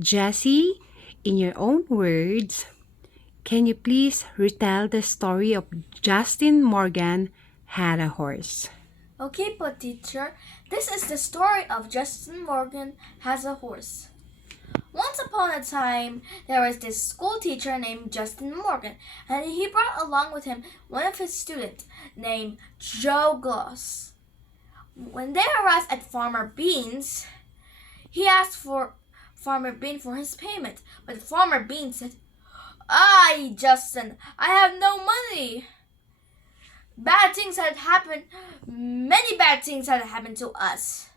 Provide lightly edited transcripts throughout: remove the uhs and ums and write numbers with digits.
Jessy, in your own words, can you please retell the story of Justin Morgan had a horse? Okay, but teacher, this is the story of Justin Morgan has a horse. Once upon a time, there was this school teacher named Justin Morgan, and he brought along with him one of his students named Joe Gloss. When they arrived at Farmer Bean's, he asked for Farmer Bean for his payment, but Farmer Bean said, "Aye, Justin, I have no money. Bad things had happened. Many bad things had happened to us.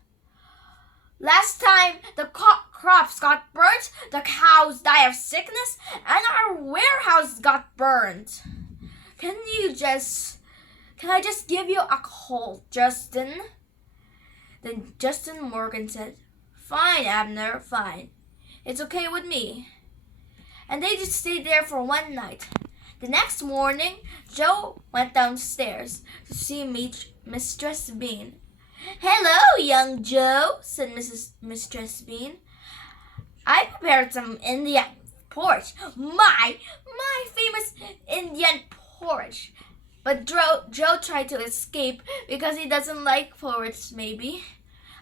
Last time the crops got burnt, the cows died of sickness, and our warehouse got burned. Can I just give you a call, Justin?" Then Justin Morgan said, "Fine, Abner, fine. It's okay with me." And they just stayed there for one night. The next morning, Joe went downstairs to see Mistress Bean. "Hello, young Joe," said Mistress Bean. "I prepared some Indian porridge. My famous Indian porridge." But Joe tried to escape because he doesn't like porridge, maybe.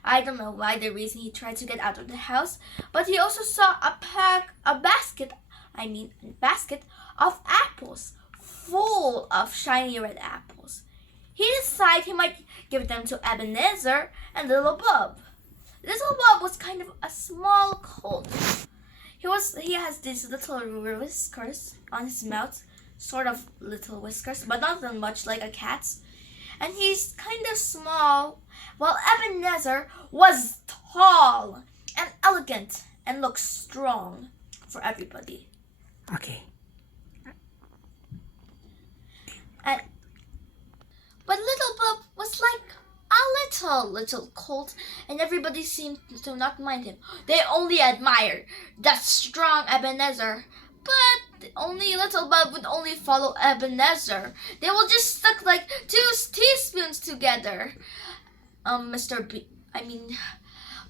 I don't know why the reason he tried to get out of the house, but he also saw a basket of apples, full of shiny red apples. He decided he might give them to Ebenezer and Little Bub. Little Bub was kind of a small colt. He has these little whiskers on his mouth, sort of little whiskers, but not that much like a cat's. And he's kind of small, while Ebenezer was tall and elegant and looked strong for everybody. Okay. But Little Bub was like a little colt, and everybody seemed to not mind him. They only admired that strong Ebenezer. But only Little Bub would only follow Ebenezer. They will just stuck like 2 teaspoons together.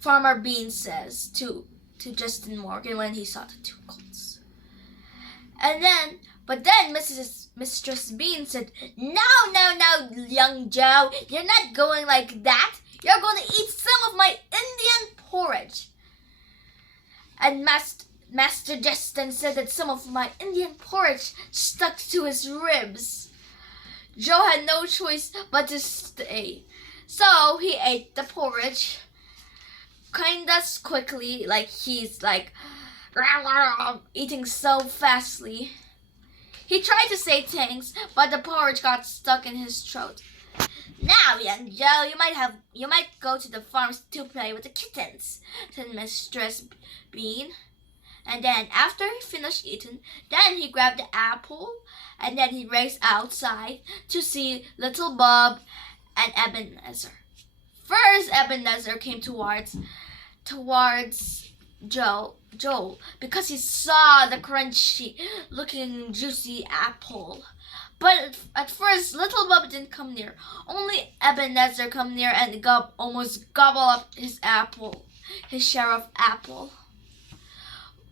Farmer Bean says to Justin Morgan when he saw the two colts. But then Mistress Bean said, "No, young Joe, you're not going like that. You're going to eat some of my Indian porridge." And Master Justin said that some of my Indian porridge stuck to his ribs. Joe had no choice but to stay. So he ate the porridge kinda quickly, like he's like eating so fastly. He tried to say thanks, but the porridge got stuck in his throat. "Now, young Joe, you might go to the farm to play with the kittens," said Mistress Bean. And then after he finished eating, then he grabbed the apple, and then he raced outside to see Little Bub and Ebenezer. First, Ebenezer came towards Joel because he saw the crunchy looking juicy apple. But at first, Little Bub didn't come near. Only Ebenezer come near and almost gobble up his share of apple.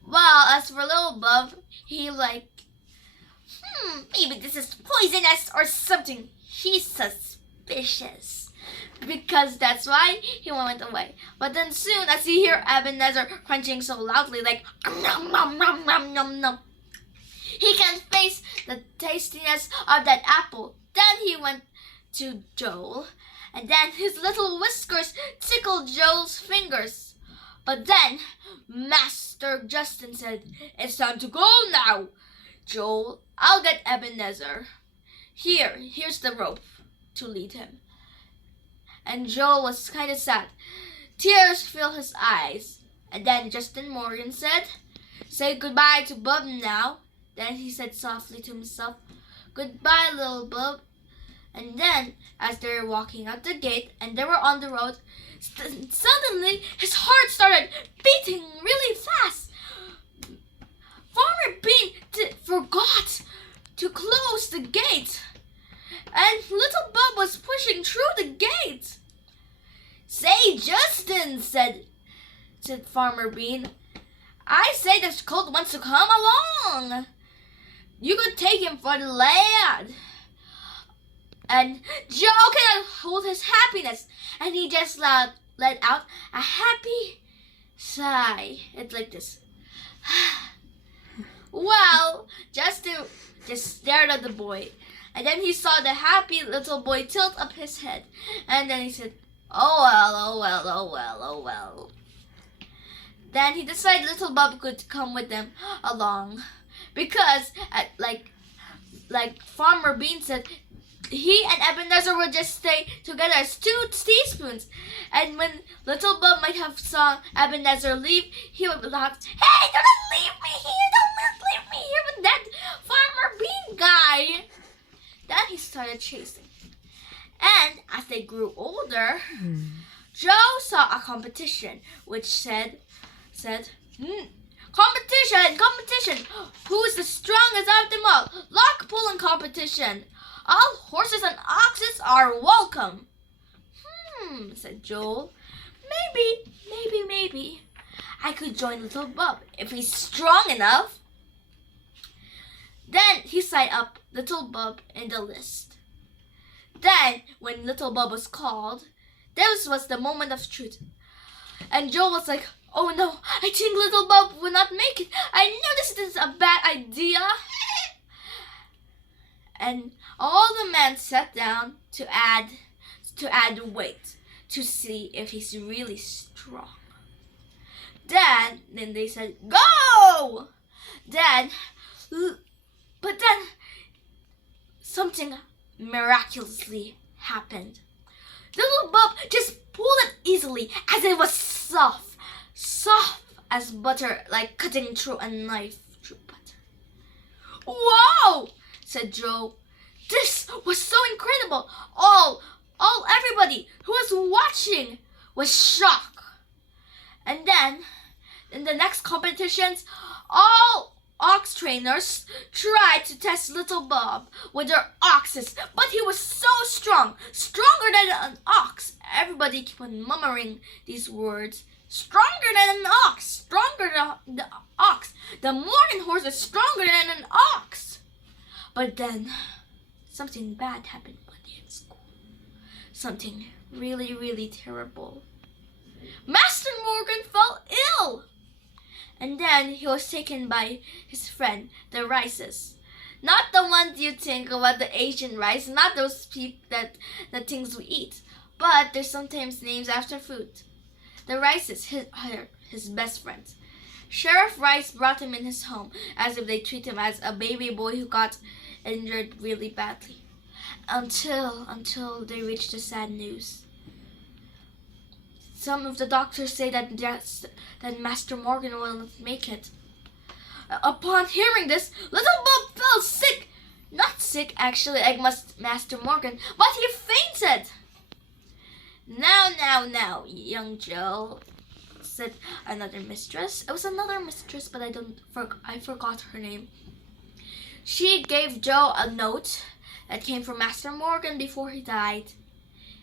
Well, as for Little Bub, he maybe this is poisonous or something. He's suspicious. Because that's why he went away. But then soon, as he heard Ebenezer crunching so loudly, like nom nom nom nom nom nom, he can't face the tastiness of that apple. Then he went to Joel, and then his little whiskers tickled Joel's fingers. But then Master Justin said, "It's time to go now. Joel, I'll get Ebenezer. Here's the rope to lead him." And Joel was kind of sad. Tears filled his eyes. And then Justin Morgan said, "Say goodbye to Bub now." Then he said softly to himself, "Goodbye, Little Bub." And then, as they were walking out the gate and they were on the road, suddenly his heart started beating really fast. Farmer Bean forgot to close the gate, and Little Bub was pushing through the gate. "Say, Justin," said Farmer Bean, I say this colt wants to come along. You could take him for the lad. And Joe cannot hold his happiness, and he just let out a happy sigh. It's like this. Well, Justin just stared at the boy, and then he saw the happy little boy tilt up his head, and then he said, "Oh well, oh well, oh well, oh well." Then he decided little Bob could come with them along, because like Farmer Bean said, he and Ebenezer would just stay together as two teaspoons. And when little Bob might have saw Ebenezer leave, he would be like, "Hey, do not leave me here! Don't leave me here with that Farmer Bean guy!" Then he started chasing. And as they grew older, Joe saw a competition which said, competition! Who's the strongest of them all? Lock pulling competition! All horses and oxes are welcome. Said Joel. Maybe. I could join little Bob if he's strong enough. Then he signed up little Bob in the list. Then, when little Bob was called, this was the moment of truth. And Joel was like, "Oh no, I think little Bob will not make it. I knew this is a bad idea." And all the men sat down to add weight to see if he's really strong. Then they said, "Go!" But then something miraculously happened. Little Bob just pulled it easily, as it was soft as butter, like cutting through a knife through butter. "Wow!" said Joe. This was so incredible. Everybody who was watching was shocked. And then, in the next competitions, all ox trainers tried to test little Bob with their oxes, but he was so strong, stronger than an ox. Everybody kept on murmuring these words. Stronger than an ox, stronger than the ox. The Morgan horse is stronger than an ox. But then, something bad happened one day at school. Something really, really terrible. Master Morgan fell ill. And then he was taken by his friend, the Rices. Not the ones you think about, the Asian rice, not those the things we eat. But they're sometimes names after food. The Rices, his best friends. Sheriff Rice brought him in his home as if they treat him as a baby boy who got injured really badly. Until they reached the sad news. Some of the doctors say that Master Morgan will not make it. Upon hearing this, little Bob fell sick. Not sick, actually, like Master Morgan, but he fainted. Now, young Joe, said another mistress. It was another mistress, but I forgot her name. She gave Joe a note that came from Master Morgan before he died.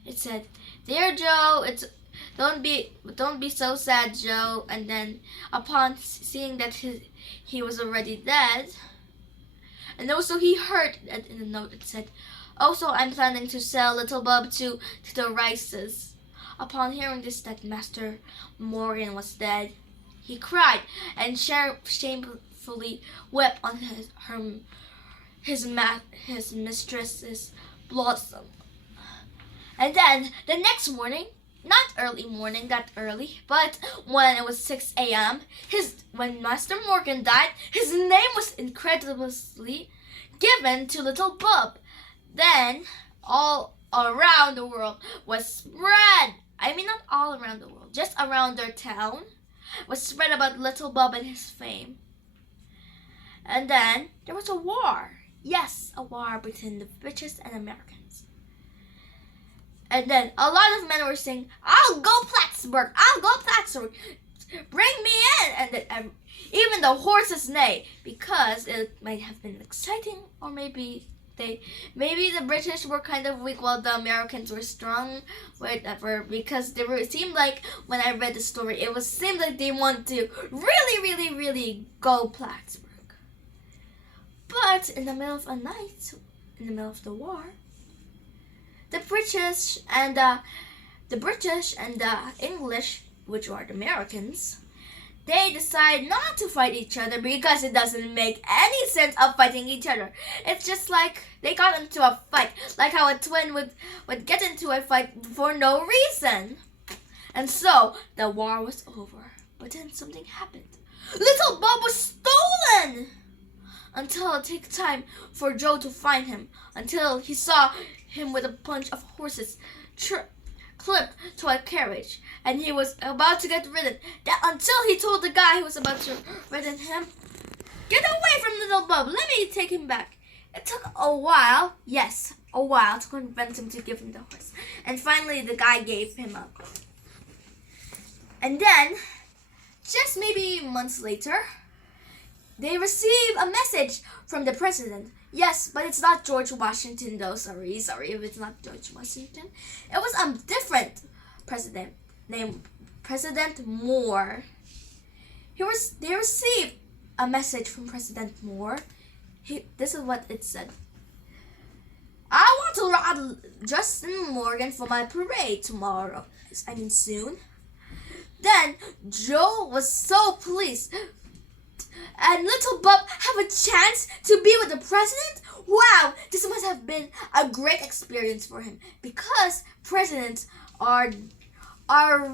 It said, "Dear Joe, don't be so sad, Joe." And then, upon seeing that he was already dead, and also he heard that in the note it said, "Also, I'm planning to sell little Bob to the Rices." Upon hearing this, that Master Morgan was dead, he cried and shamefully wept on his mistress's blossom. And then the next morning, not that early, but when it was 6 a.m., when Master Morgan died, his name was incredulously given to little Bob. Then all around the world was spread. I mean, not all around the world, just around their town was spread about little Bob and his fame. And then there was a war. Yes, a war between the British and Americans. And then a lot of men were saying, I'll go Plattsburgh, bring me in." And then even the horses neigh, because it might have been exciting or maybe they maybe the British were kind of weak while the Americans were strong, whatever. Because it seemed like when I read the story, seemed like they want to really, really, really go Plattsburgh. But in the middle of a night, in the middle of the war, the British and the English, which are the Americans, they decide not to fight each other because it doesn't make any sense of fighting each other. It's just like they got into a fight, like how a twin would get into a fight for no reason. And so the war was over. But then something happened. Little Bob was stolen! Until it took time for Joe to find him, until he saw him with a bunch of horses clipped to a carriage, and he was about to get ridden. That until he told the guy who was about to ridden him, "Get away from Little Bob, let me take him back." It took a while, yes, a while, to convince him to give him the horse. And finally the guy gave him up. And then, just maybe months later, they receive a message from the president. Yes, but it's not George Washington though. Sorry if it's not George Washington. It was a different president named President Moore. They received a message from President Moore. This is what it said. "I want to ride Justin Morgan for my parade tomorrow. Soon." Then Joe was so pleased. And Little Bob have a chance to be with the president? Wow, this must have been a great experience for him, because presidents are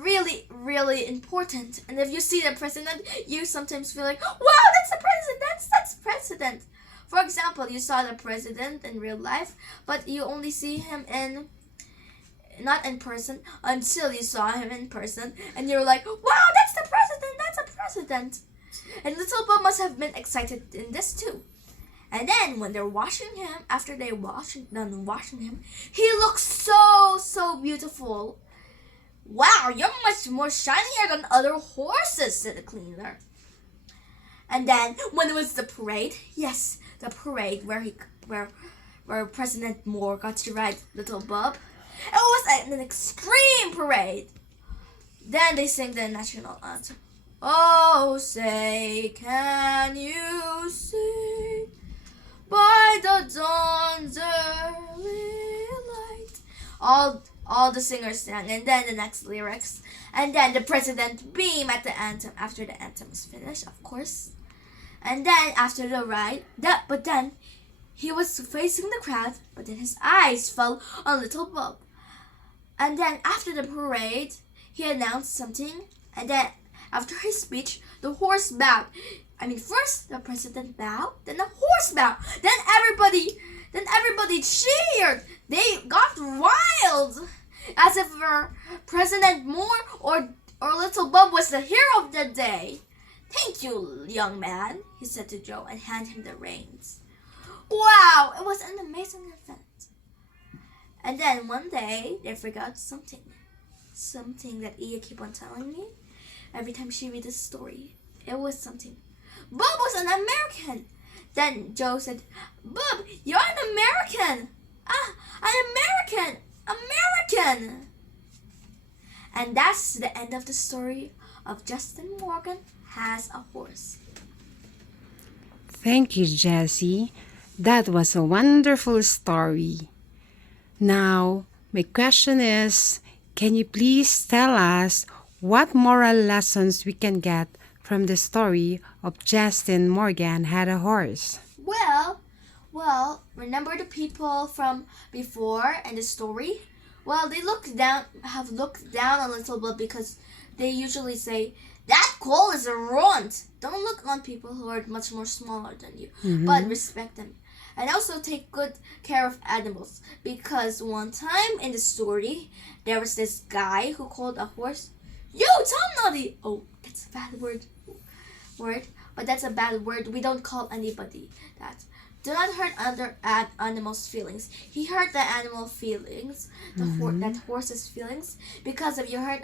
really, really important. And if you see the president, you sometimes feel like, wow, that's the president, that's president. For example, you saw the president in real life, but you only see him not in person until you saw him in person, and you're like, wow, that's the president, that's a president. And Little Bob must have been excited in this too. And then when they're washing him, after they done washing him, he looks so beautiful. "Wow, you're much more shinier than other horses," said the cleaner. And then when it was the parade, yes, the parade where President Moore got to ride Little Bob, it was an extreme parade. Then they sing the national anthem. "Oh, say, can you see by the dawn's early light?" All the singers sang, and then the next lyrics, and then the president beamed at the anthem after the anthem was finished, of course. And then after the ride, but then he was facing the crowd, but then his eyes fell on Little Bob. And then after the parade, he announced something, and then after his speech, the horse bowed. First the president bowed, then the horse bowed, then everybody cheered. They got wild, as if President Moore or Little Bob was the hero of the day. "Thank you, young man," he said to Joe, and handed him the reins. Wow, it was an amazing event. And then one day they forgot something that Ia keep on telling me every time she read this story. It was something. Bob was an American. Then Joe said, "Bob, you're an American." An American. And that's the end of the story of Justin Morgan Has a Horse. Thank you, Jessy. That was a wonderful story. Now, my question is, can you please tell us what moral lessons we can get from the story of Justin Morgan Had a Horse? Well, remember the people from before in the story? Well, they have looked down on Little Bob because they usually say, "That coal is ruined." Don't look on people who are much more smaller than you, but respect them. And also take good care of animals, because one time in the story, there was this guy who called a horse, "Yo, Tom Noddy!" Oh, that's a bad word, but that's a bad word. We don't call anybody that. Do not hurt other animals' feelings. He hurt the animal feelings, that horse's feelings, because if you hurt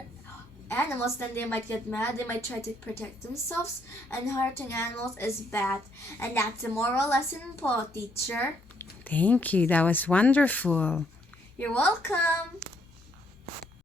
animals, then they might get mad. They might try to protect themselves, and hurting animals is bad. And that's a moral lesson, po, teacher. Thank you. That was wonderful. You're welcome.